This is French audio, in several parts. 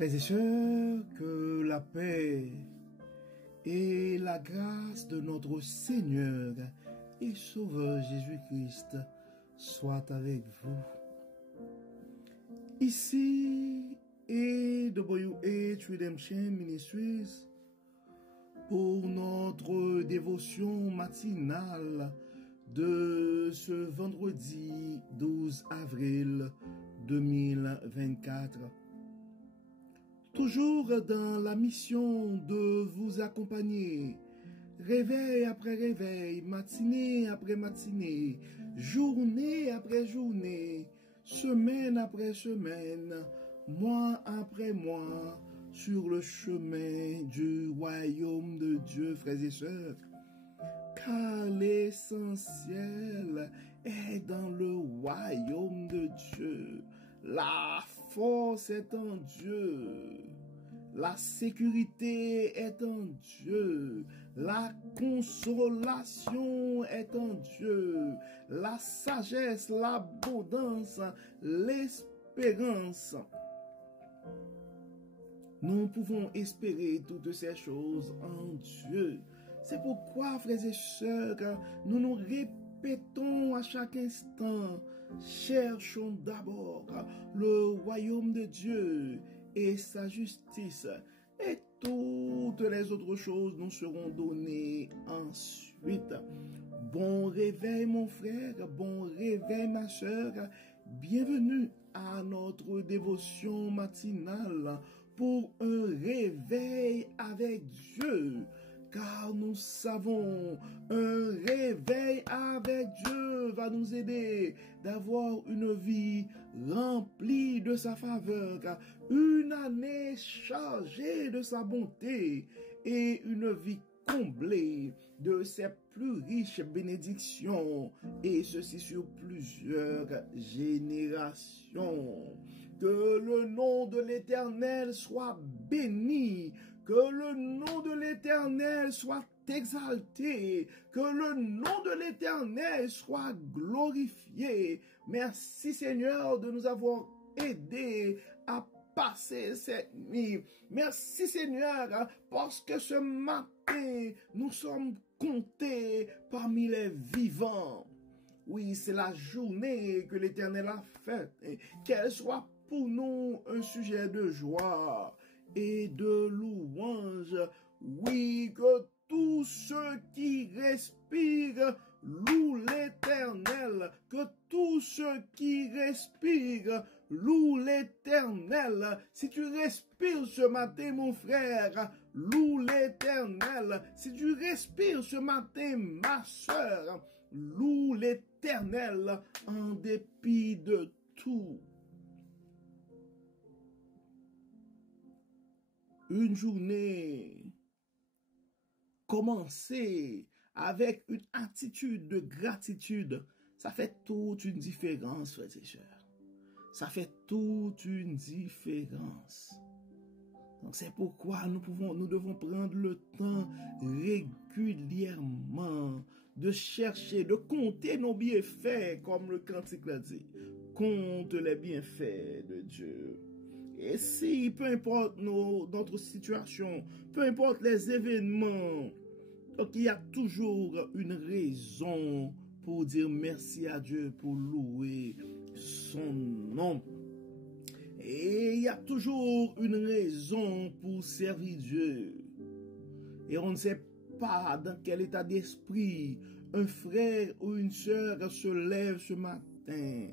Frères et sœurs, que la paix et la grâce de notre Seigneur et Sauveur Jésus-Christ soient avec vous. Ici AWH Redemption Ministries pour notre dévotion matinale de ce vendredi 12 avril 2024. Toujours dans la mission de vous accompagner, réveil après réveil, matinée après matinée, journée après journée, semaine après semaine, mois après mois, sur le chemin du royaume de Dieu, frères et sœurs. Car l'essentiel est dans le royaume de Dieu. La force est en Dieu. La sécurité est en Dieu. La consolation est en Dieu. La sagesse, l'abondance, l'espérance. Nous pouvons espérer toutes ces choses en Dieu. C'est pourquoi, frères et sœurs, nous nous répétons à chaque instant, cherchons d'abord le royaume de Dieu et sa justice, et toutes les autres choses nous seront données ensuite. Bon réveil mon frère, bon réveil ma sœur, bienvenue à notre dévotion matinale pour un réveil avec Dieu. Car nous savons, un réveil avec Dieu va nous aider d'avoir une vie remplie de sa faveur, une année chargée de sa bonté et une vie comblée de ses plus riches bénédictions, et ceci sur plusieurs générations. Que le nom de l'Éternel soit béni, que le nom de l'Éternel soit exalté, que le nom de l'Éternel soit glorifié. Merci Seigneur de nous avoir aidés à passer cette nuit. Merci Seigneur parce que ce matin nous sommes comptés parmi les vivants. Oui, c'est la journée que l'Éternel a faite. Qu'elle soit pour nous un sujet de joie et de louange. Oui, que tous ceux qui respirent louent l'Éternel. Que tous ceux qui respirent louent l'Éternel. Si tu respires ce matin, mon frère, loue l'Éternel. Si tu respires ce matin, ma sœur, loue l'Éternel en dépit de tout. Une journée commencée avec une attitude de gratitude, ça fait toute une différence, frères et sœurs. Ça fait toute une différence. Donc c'est pourquoi nous devons prendre le temps régulièrement de chercher, de compter nos bienfaits, comme le cantique l'a dit. Compte les bienfaits de Dieu. Et si, peu importe notre situation, peu importe les événements, donc il y a toujours une raison pour dire merci à Dieu, pour louer son nom. Et il y a toujours une raison pour servir Dieu. Et on ne sait pas dans quel état d'esprit un frère ou une sœur se lève ce matin.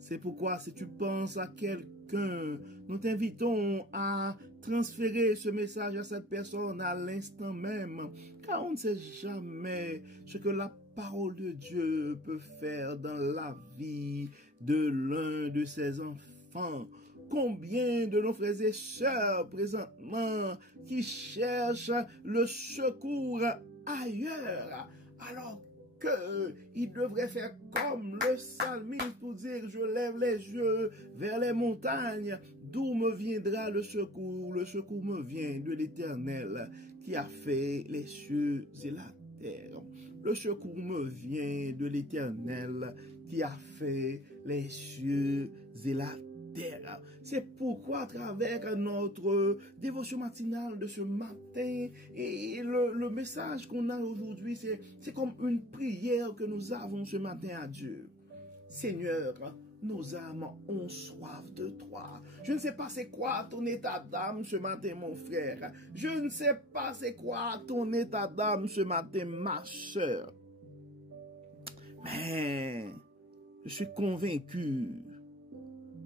C'est pourquoi si tu penses à quelqu'un, nous t'invitons à transférer ce message à cette personne à l'instant même, car on ne sait jamais ce que la parole de Dieu peut faire dans la vie de l'un de ses enfants. Combien de nos frères et sœurs présentement qui cherchent le secours ailleurs, alors qu'il devrait faire comme le psalmiste pour dire: je lève les yeux vers les montagnes, d'où me viendra le secours? Le secours me vient de l'Éternel qui a fait les cieux et la terre. Le secours me vient de l'Éternel qui a fait les cieux et la terre. C'est pourquoi à travers notre dévotion matinale de ce matin et le message qu'on a aujourd'hui, c'est comme une prière que nous avons ce matin à Dieu. Seigneur, nos âmes ont soif de toi. Je ne sais pas c'est quoi ton état d'âme ce matin, mon frère. Je ne sais pas c'est quoi ton état d'âme ce matin, ma soeur. Mais je suis convaincu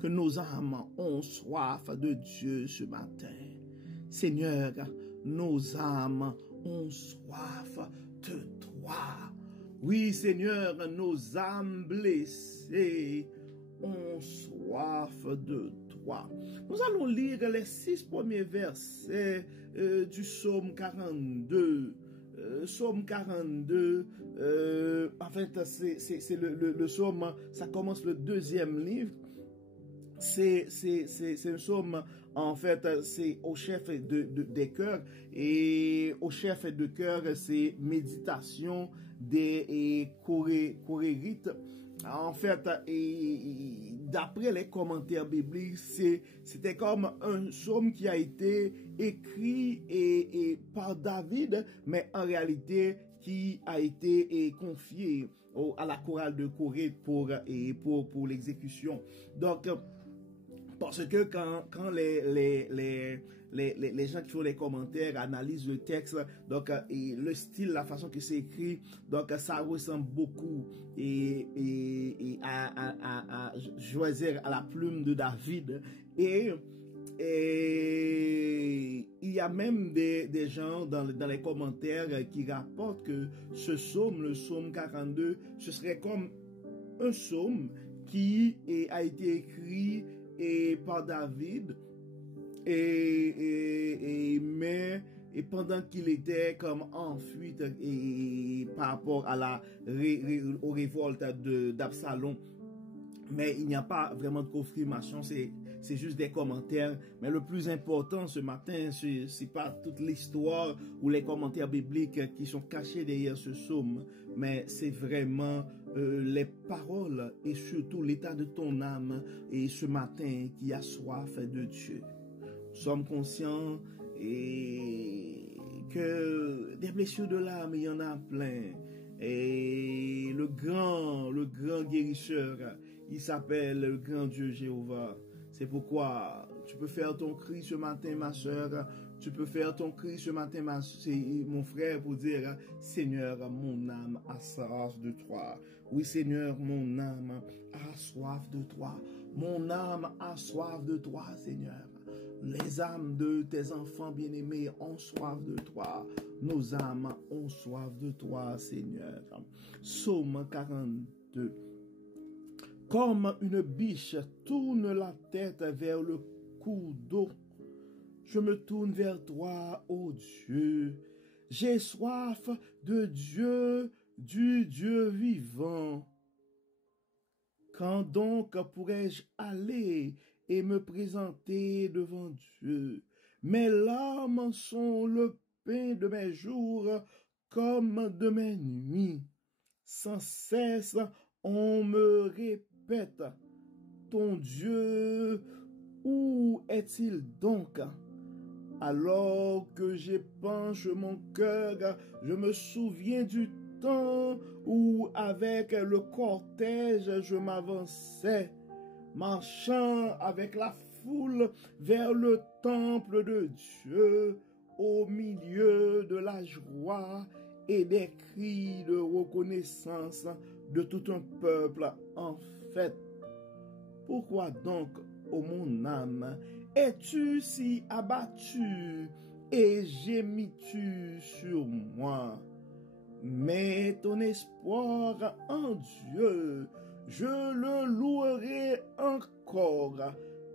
que nos âmes ont soif de Dieu ce matin. Seigneur, nos âmes ont soif de toi. Oui, Seigneur, nos âmes blessées ont soif de toi. Nous allons lire les 6 premiers versets du psaume 42. Psaume 42, en fait, c'est le psaume, ça commence le 2e livre. C'est un psaume, en fait, c'est au chef des chœurs, et au chef de chœur, c'est méditation des chorérites. En fait, d'après les commentaires bibliques, c'était comme un psaume qui a été écrit par David, mais en réalité qui a été confié à la chorale de Corée pour l'exécution. Donc, parce que quand les gens qui font les commentaires analysent le texte, donc et le style, la façon que c'est écrit, donc ça ressemble beaucoup à choisir à la plume de David. Et il y a même des gens dans les commentaires qui rapportent que ce psaume, le psaume 42, ce serait comme un psaume qui a été écrit par David mais pendant qu'il était comme en fuite par rapport à aux révoltes d'Absalom. Mais il n'y a pas vraiment de confirmation, c'est juste des commentaires. Mais le plus important ce matin, c'est pas toute l'histoire ou les commentaires bibliques qui sont cachés derrière ce psaume, mais c'est vraiment les paroles et surtout l'état de ton âme et ce matin qui a soif de Dieu. Nous sommes conscients que des blessures de l'âme, il y en a plein. Et le grand guérisseur, il s'appelle le grand Dieu Jéhovah. C'est pourquoi tu peux faire ton cri ce matin, ma soeur. Tu peux faire ton cri ce matin, mon frère, pour dire, Seigneur, mon âme a soif de toi. Oui, Seigneur, mon âme a soif de toi. Mon âme a soif de toi, Seigneur. Les âmes de tes enfants bien-aimés ont soif de toi. Nos âmes ont soif de toi, Seigneur. Psaume 42. Comme une biche tourne la tête vers le cours d'eau, je me tourne vers toi, ô Dieu. J'ai soif de Dieu, du Dieu vivant. Quand donc pourrais-je aller et me présenter devant Dieu? Mes larmes sont le pain de mes jours comme de mes nuits. Sans cesse, on me répète, ton Dieu, où est-il donc? Alors que j'épanche mon cœur, je me souviens du temps où avec le cortège je m'avançais, marchant avec la foule vers le temple de Dieu, au milieu de la joie et des cris de reconnaissance de tout un peuple en fête. Pourquoi donc, ô mon âme, es-tu si abattu et gémis-tu sur moi? Mais ton espoir en Dieu, je le louerai encore,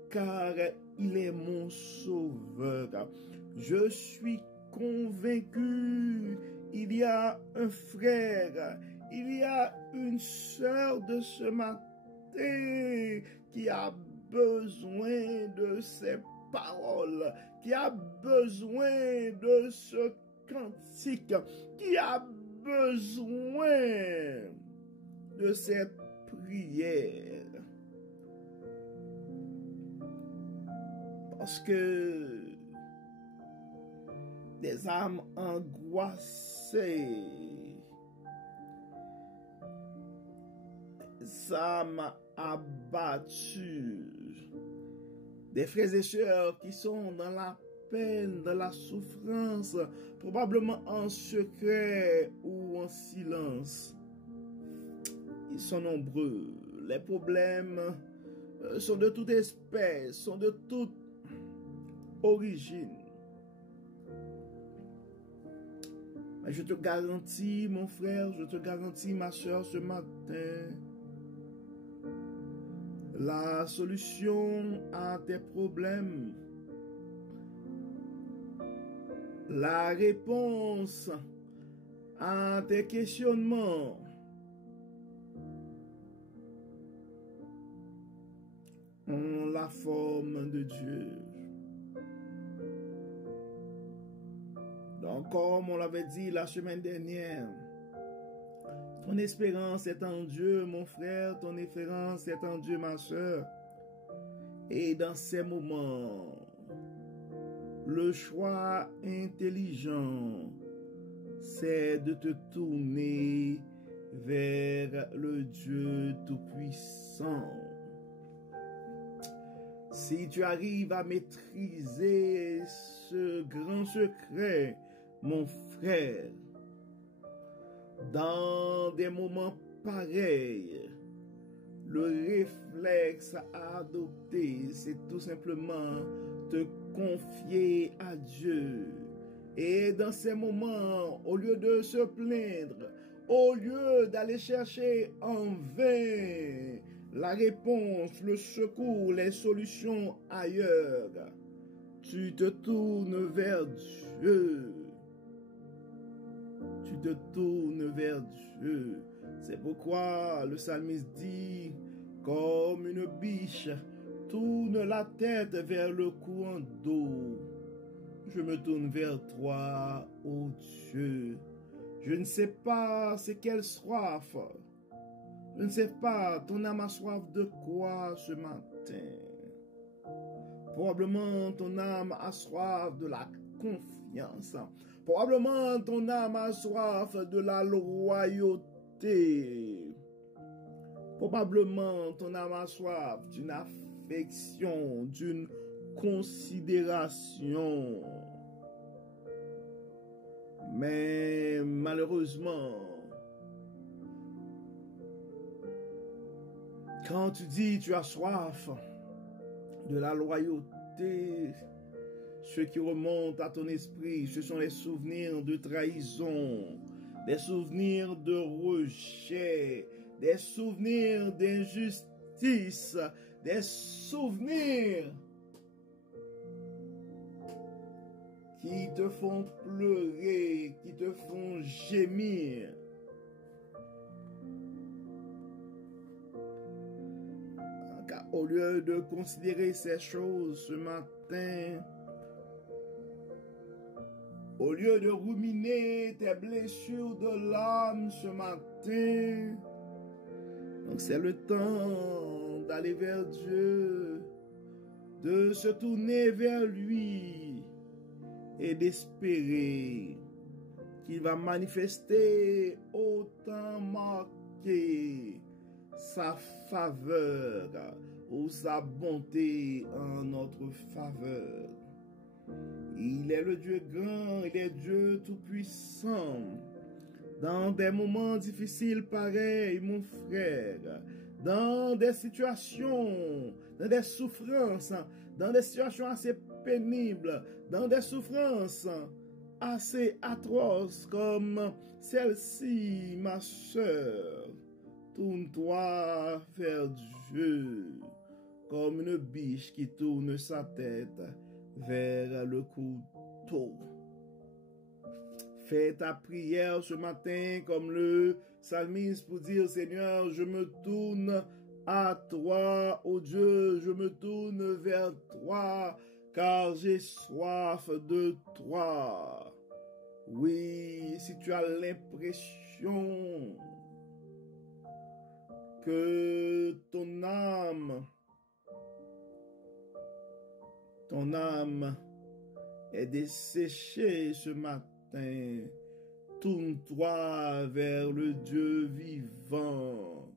car il est mon sauveur. Je suis convaincu, il y a un frère, il y a une sœur de ce matin qui a besoin de ces paroles, qui a besoin de ce cantique, qui a besoin de cette prière. Parce que des âmes angoissées, des âmes abattues, des frères et sœurs qui sont dans la peine, dans la souffrance, probablement en secret ou en silence. Ils sont nombreux. Les problèmes sont de toute espèce, sont de toute origine. Mais je te garantis, mon frère, je te garantis, ma soeur, ce matin, la solution à tes problèmes, la réponse à tes questionnements, ont la forme de Dieu. Donc, comme on l'avait dit la semaine dernière, ton espérance est en Dieu, mon frère, ton espérance est en Dieu, ma soeur. Et dans ces moments, le choix intelligent, c'est de te tourner vers le Dieu Tout-Puissant. Si tu arrives à maîtriser ce grand secret, mon frère, dans des moments pareils, le réflexe à adopter, c'est tout simplement te confier à Dieu. Et dans ces moments, au lieu de se plaindre, au lieu d'aller chercher en vain la réponse, le secours, les solutions ailleurs, tu te tournes vers Dieu. Tu te tournes vers Dieu. C'est pourquoi le psalmiste dit, comme une biche, tourne la tête vers le courant d'eau. Je me tourne vers toi, ô Dieu. Je ne sais pas c'est quelle soif. Je ne sais pas, ton âme a soif de quoi ce matin? Probablement ton âme a soif de la confiance. Probablement ton âme a soif de la loyauté. Probablement ton âme a soif d'une affection, d'une considération. Mais malheureusement, quand tu dis tu as soif de la loyauté, ce qui remonte à ton esprit, ce sont les souvenirs de trahison, des souvenirs de rejet, des souvenirs d'injustice, des souvenirs qui te font pleurer, qui te font gémir. Car au lieu de considérer ces choses ce matin, au lieu de ruminer tes blessures de l'âme ce matin, donc c'est le temps d'aller vers Dieu, de se tourner vers lui et d'espérer qu'il va manifester autant marqué sa faveur ou sa bonté en notre faveur. Il est le Dieu grand, il est Dieu tout-puissant. Dans des moments difficiles pareils, mon frère, dans des situations, dans des souffrances, dans des situations assez pénibles, dans des souffrances assez atroces comme celle-ci, ma soeur, tourne-toi vers Dieu comme une biche qui tourne sa tête vers le couteau. Fais ta prière ce matin comme le psalmiste pour dire, Seigneur, je me tourne à toi, ô Dieu, je me tourne vers toi, car j'ai soif de toi. Oui, si tu as l'impression que ton âme ton âme est desséchée ce matin. Tourne-toi vers le Dieu vivant.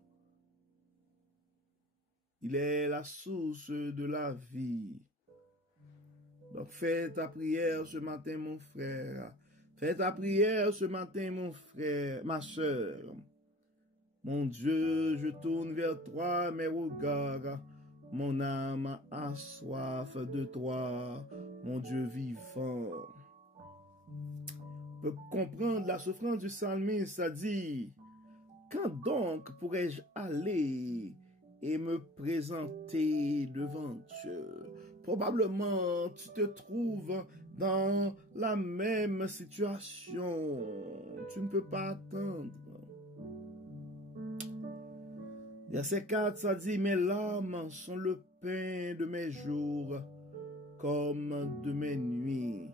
Il est la source de la vie. Donc fais ta prière ce matin, mon frère. Fais ta prière ce matin, mon frère, ma soeur. Mon Dieu, je tourne vers toi mes regards. Mon âme a soif de toi, mon Dieu vivant. On peut comprendre la souffrance du psalmiste, ça dit, quand donc pourrais-je aller et me présenter devant Dieu? Probablement, tu te trouves dans la même situation. Tu ne peux pas attendre. Verset 4, ça dit, mes larmes sont le pain de mes jours, comme de mes nuits.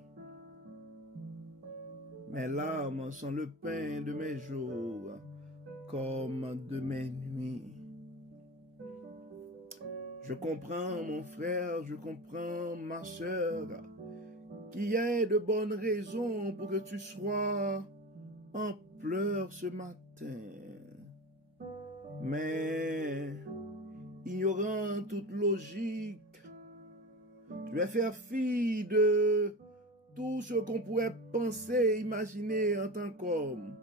Mes larmes sont le pain de mes jours, comme de mes nuits. Je comprends, mon frère, je comprends, ma soeur, qu'il y ait de bonnes raisons pour que tu sois en pleurs ce matin. Mais, ignorant toute logique, tu vas faire fi de tout ce qu'on pourrait penser, imaginer en tant qu'homme.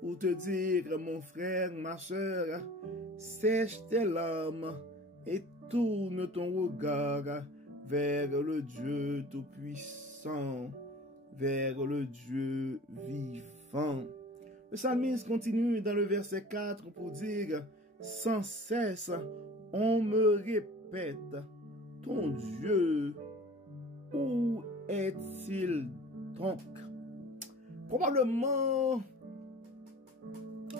Pour te dire, mon frère, ma soeur, sèche tes larmes et tourne ton regard vers le Dieu Tout-Puissant, vers le Dieu vivant. Le psalmiste continue dans le verset 4 pour dire, sans cesse, on me répète, ton Dieu, où est-il donc? Probablement,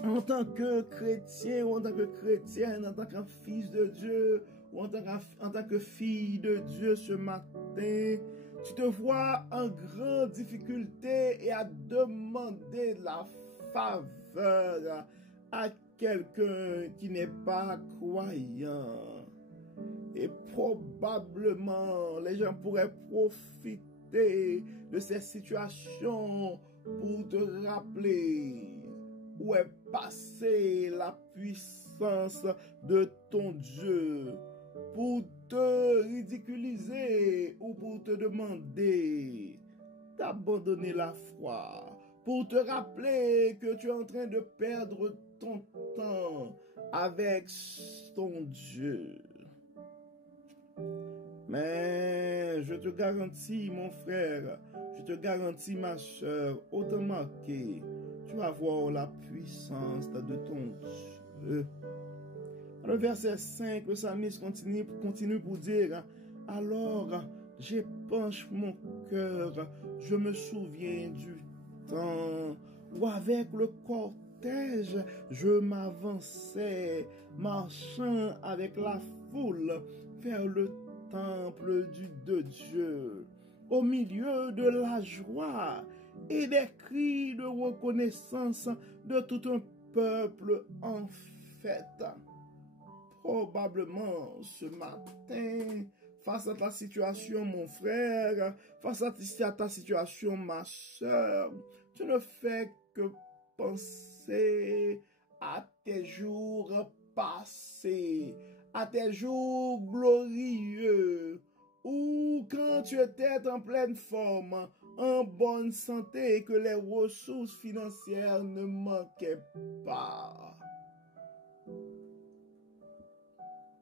en tant que chrétien ou en tant que chrétienne, en tant qu'un fils de Dieu ou en tant que fille de Dieu ce matin, tu te vois en grande difficulté et à demander la faveur à quelqu'un qui n'est pas croyant. Et probablement, les gens pourraient profiter de cette situation pour te rappeler où est passée la puissance de ton Dieu, pour te ridiculiser ou pour te demander d'abandonner la foi, pour te rappeler que tu es en train de perdre ton temps avec ton Dieu. Mais je te garantis, mon frère, je te garantis, ma soeur, autant marqué, tu vas voir la puissance de ton Dieu. Dans le verset 5, le psalmiste continue pour dire, alors j'épanche mon cœur, je me souviens du temps où avec le cortège, je m'avançais, marchant avec la foule vers le temple de Dieu, au milieu de la joie et des cris de reconnaissance de tout un peuple en fête. Probablement ce matin, face à ta situation, mon frère, face à ta situation, ma soeur, tu ne fais que penser à tes jours passés, à tes jours glorieux, ou quand tu étais en pleine forme, en bonne santé et que les ressources financières ne manquaient pas.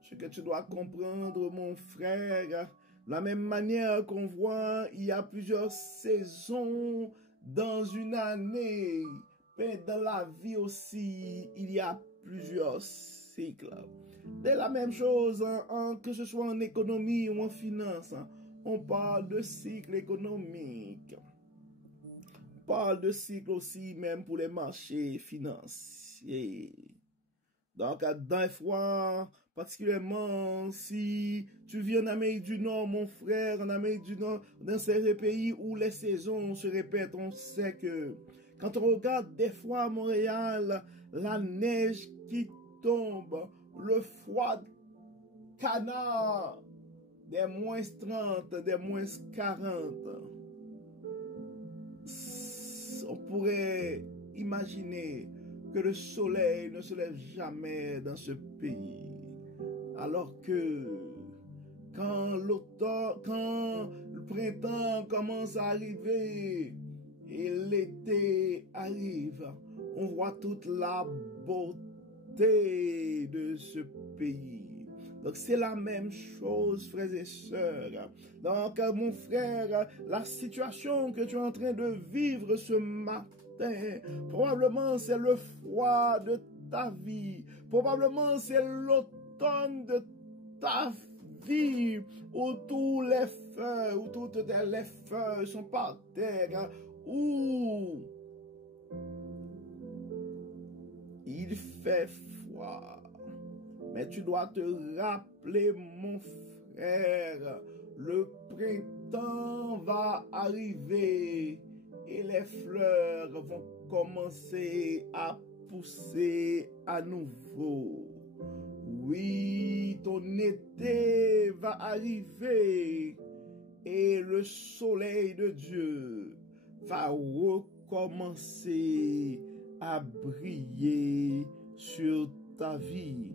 Ce que tu dois comprendre, mon frère, de la même manière qu'on voit, il y a plusieurs saisons dans une année, mais dans la vie aussi, il y a plusieurs cycles. C'est la même chose, que ce soit en économie ou en finance, on parle de cycle économique. On parle de cycle aussi même pour les marchés financiers. Donc, dans les fois, particulièrement si tu vis en Amérique du Nord, mon frère, en Amérique du Nord, dans ces pays où les saisons se répètent, on sait que quand on regarde des fois à Montréal, la neige qui tombe, le froid canard des moins 30, des moins 40, on pourrait imaginer que le soleil ne se lève jamais dans ce pays. Alors que quand le printemps commence à arriver et l'été arrive, on voit toute la beauté de ce pays. Donc c'est la même chose, frères et sœurs. Donc mon frère, la situation que tu es en train de vivre ce matin, probablement c'est le froid de ta vie. Probablement c'est l'automne de ta vie où toutes les feuilles sont par terre, où il fait froid. Mais tu dois te rappeler, mon frère, le printemps va arriver et les fleurs vont commencer à pousser à nouveau. Oui, ton été va arriver et le soleil de Dieu va recommencer à briller sur ta vie.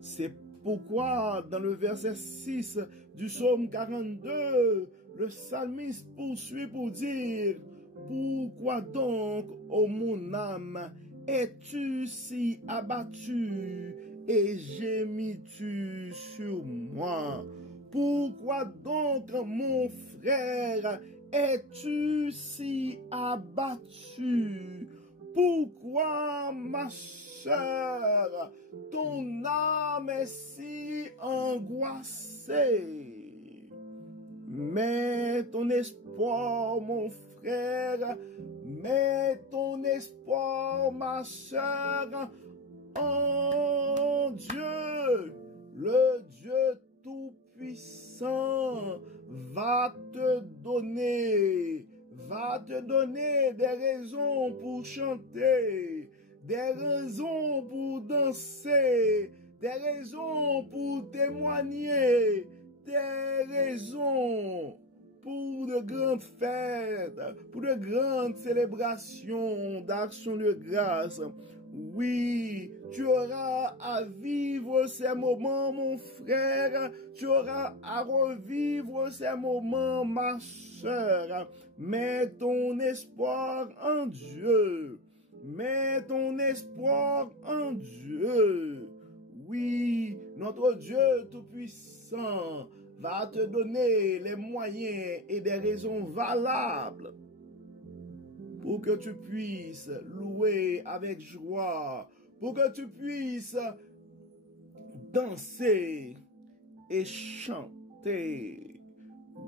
C'est pourquoi dans le verset 6 du psaume 42, le psalmiste poursuit pour dire: pourquoi donc, ô mon âme, es-tu si abattu et gémis-tu sur moi? Pourquoi donc, mon frère, es-tu si abattu? Pourquoi, ma sœur, ton âme est si angoissée? Mets ton espoir, mon frère, mets ton espoir, ma sœur, en Dieu. Le Dieu Tout-Puissant va te donner des raisons pour chanter, des raisons pour danser, des raisons pour témoigner, des raisons pour de grandes fêtes, pour de grandes célébrations d'actions de grâce. Oui, tu auras à vivre ces moments, mon frère. Tu auras à revivre ces moments, ma sœur. Mets ton espoir en Dieu. Mets ton espoir en Dieu. Oui, notre Dieu Tout-Puissant va te donner les moyens et des raisons valables pour que tu puisses louer avec joie, pour que tu puisses danser et chanter.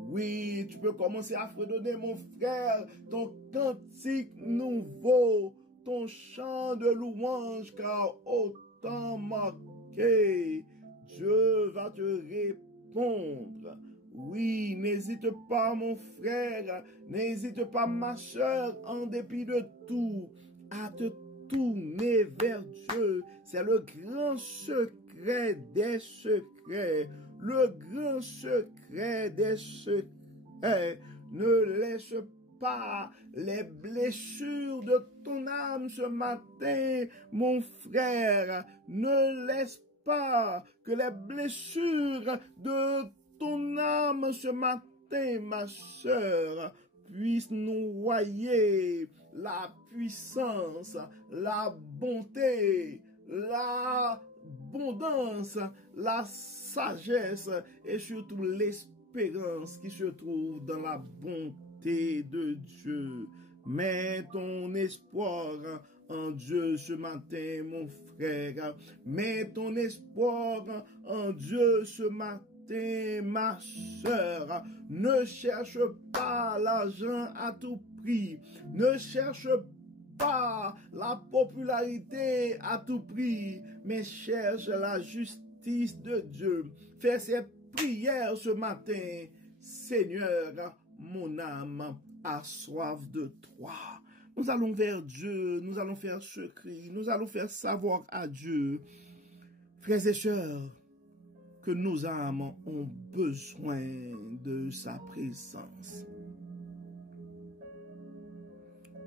Oui, tu peux commencer à fredonner, mon frère, ton cantique nouveau, ton chant de louange, car au temps marqué, Dieu va te répondre. Oui, n'hésite pas, mon frère, n'hésite pas, ma sœur, en dépit de tout, à te tourner vers Dieu. C'est le grand secret des secrets, le grand secret des secrets. Ne laisse pas les blessures de ton âme ce matin, mon frère. Ne laisse pas que les blessures de ton âme ce matin, ma sœur, puisse noyer la puissance, la bonté, l'abondance, la sagesse et surtout l'espérance qui se trouve dans la bonté de Dieu. Mets ton espoir en Dieu ce matin, mon frère. Mets ton espoir en Dieu ce matin, ma sœur. Ne cherche pas l'argent à tout prix. Ne cherche pas la popularité à tout prix, mais cherche la justice de Dieu. Fais cette prière ce matin. Seigneur, mon âme a soif de toi. Nous allons vers Dieu, nous allons faire ce cri, nous allons faire savoir à Dieu. Frères et sœurs, que nos âmes ont besoin de sa présence.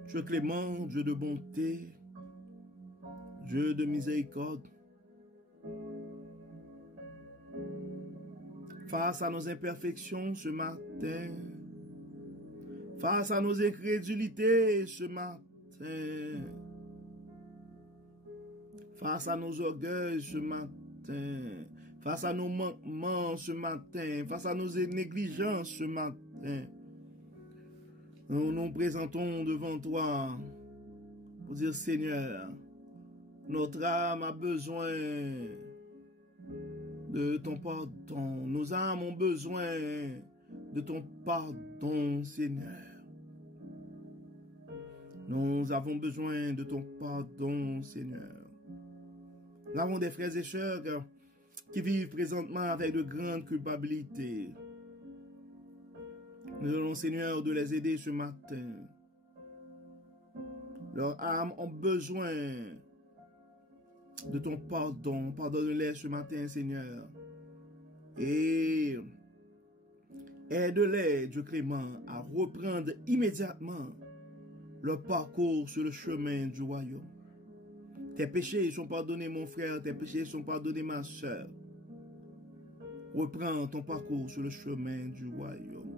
Dieu clément, Dieu de bonté, Dieu de miséricorde, face à nos imperfections ce matin, face à nos incrédulités ce matin, face à nos orgueils ce matin, face à nos manquements ce matin, face à nos négligences ce matin, nous nous présentons devant toi pour dire Seigneur, notre âme a besoin de ton pardon. Nos âmes ont besoin de ton pardon, Seigneur. Nous avons besoin de ton pardon, Seigneur. Nous avons des frères et sœurs qui vivent présentement avec de grandes culpabilités. Nous allons, Seigneur, de les aider ce matin. Leurs âmes ont besoin de ton pardon. Pardonne-les ce matin, Seigneur. Et aide-les, Dieu clément, à reprendre immédiatement leur parcours sur le chemin du royaume. Tes péchés sont pardonnés, mon frère. Tes péchés sont pardonnés, ma soeur. Reprends ton parcours sur le chemin du royaume.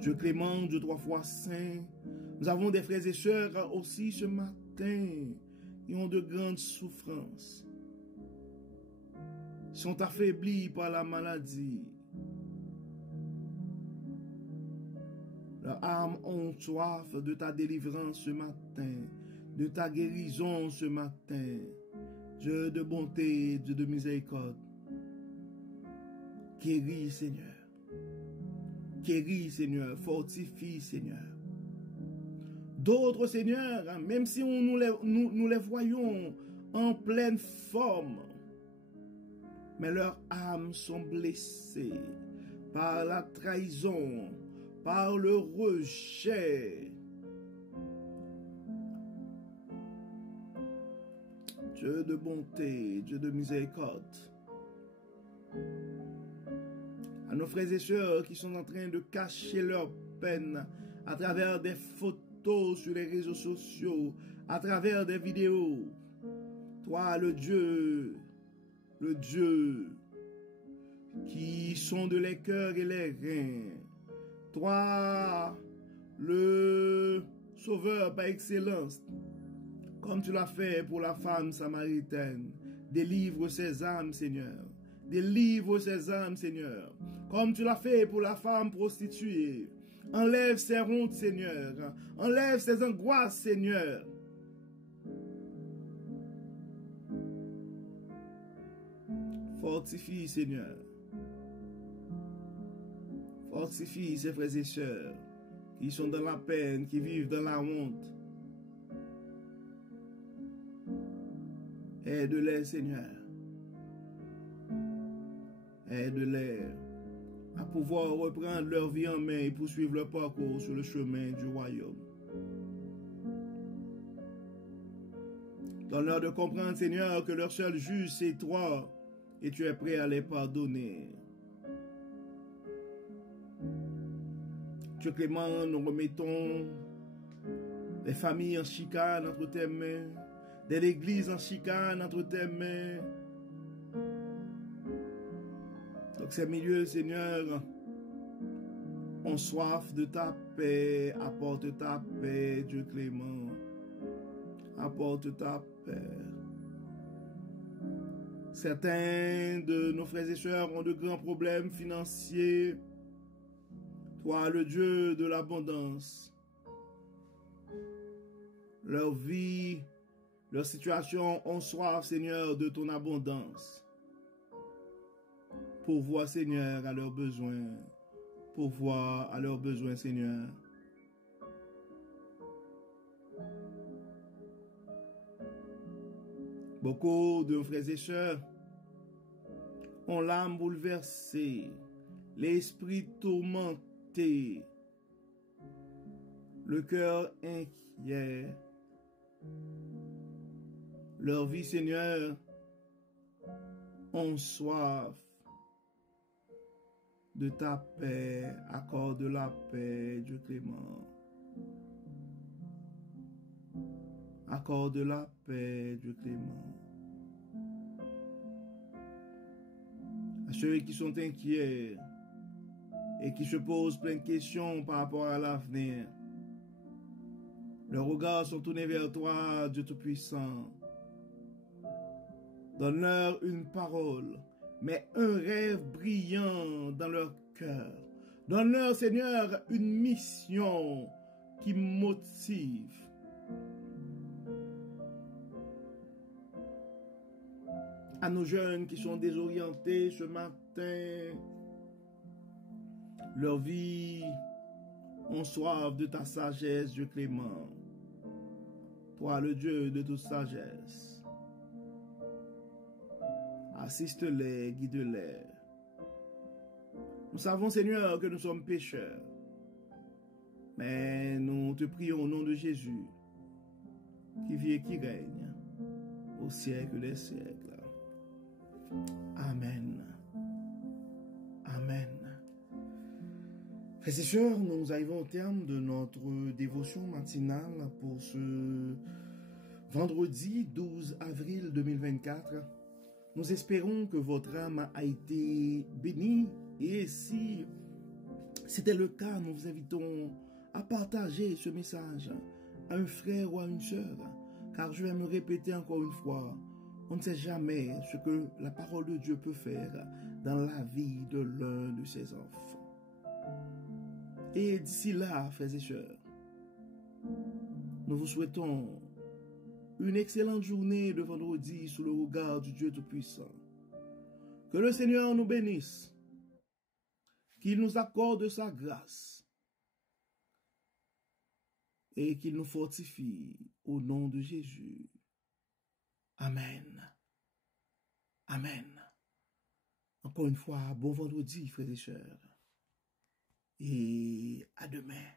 Dieu clément, Dieu trois fois saint. Nous avons des frères et sœurs aussi ce matin qui ont de grandes souffrances. Ils sont affaiblis par la maladie. Leurs âmes ont soif de ta délivrance ce matin, de ta guérison ce matin. Dieu de bonté, Dieu de miséricorde. Guéris, Seigneur. Guéris, Seigneur. Fortifie, Seigneur. D'autres, Seigneur, même si nous les voyons en pleine forme, mais leurs âmes sont blessées par la trahison, par le rejet. Dieu de bonté, Dieu de miséricorde. À nos frères et sœurs qui sont en train de cacher leur peine à travers des photos sur les réseaux sociaux, à travers des vidéos. Toi, le Dieu qui sonde les cœurs et les reins. Toi, le Sauveur par excellence, comme tu l'as fait pour la femme samaritaine. Délivre ses âmes, Seigneur. Délivre ses âmes, Seigneur. Comme tu l'as fait pour la femme prostituée. Enlève ses hontes, Seigneur. Enlève ses angoisses, Seigneur. Fortifie, Seigneur. Fortifie ses frères et sœurs qui sont dans la peine, qui vivent dans la honte. Aide-les, Seigneur. Aide-les à pouvoir reprendre leur vie en main et poursuivre leur parcours sur le chemin du royaume. Donne-leur de comprendre, Seigneur, que leur seul juge, c'est toi, et tu es prêt à les pardonner. Dieu clément, nous remettons des familles en chicane entre tes mains, de l'église en chicane entre tes mains. Donc ces milieux, Seigneur, ont soif de ta paix. Apporte ta paix, Dieu clément. Apporte ta paix. Certains de nos frères et sœurs ont de grands problèmes financiers. Toi, le Dieu de l'abondance. Leur vie, leur situation ont soif, Seigneur, de ton abondance. Pourvois, Seigneur, à leurs besoins. Pourvois à leurs besoins, Seigneur. Beaucoup de frères et sœurs ont l'âme bouleversée, l'esprit tourmenté, le cœur inquiet. Leur vie, Seigneur, ont soif de ta paix, accorde la paix, Dieu clément. Accorde la paix, Dieu clément. À ceux qui sont inquiets et qui se posent plein de questions par rapport à l'avenir, leurs regards sont tournés vers toi, Dieu Tout-Puissant. Donne-leur une parole, mais un rêve brillant dans leur cœur. Donne-leur, Seigneur, une mission qui motive. À nos jeunes qui sont désorientés ce matin, leur vie ont soif de ta sagesse, Dieu clément. Toi, le Dieu de toute sagesse. Assiste-les, guide-les. Nous savons, Seigneur, que nous sommes pécheurs. Mais nous te prions au nom de Jésus, qui vit et qui règne au siècle des siècles. Amen. Amen. Frères et sœurs, nous arrivons au terme de notre dévotion matinale pour ce vendredi 12 avril 2024. Nous espérons que votre âme a été bénie et si c'était le cas, nous vous invitons à partager ce message à un frère ou à une sœur, car je vais me répéter encore une fois, on ne sait jamais ce que la parole de Dieu peut faire dans la vie de l'un de ses enfants. Et d'ici là, frères et sœurs, nous vous souhaitons une excellente journée de vendredi sous le regard du Dieu Tout-Puissant. Que le Seigneur nous bénisse, qu'il nous accorde sa grâce et qu'il nous fortifie au nom de Jésus. Amen. Amen. Encore une fois, bon vendredi, frères et sœurs. Et à demain.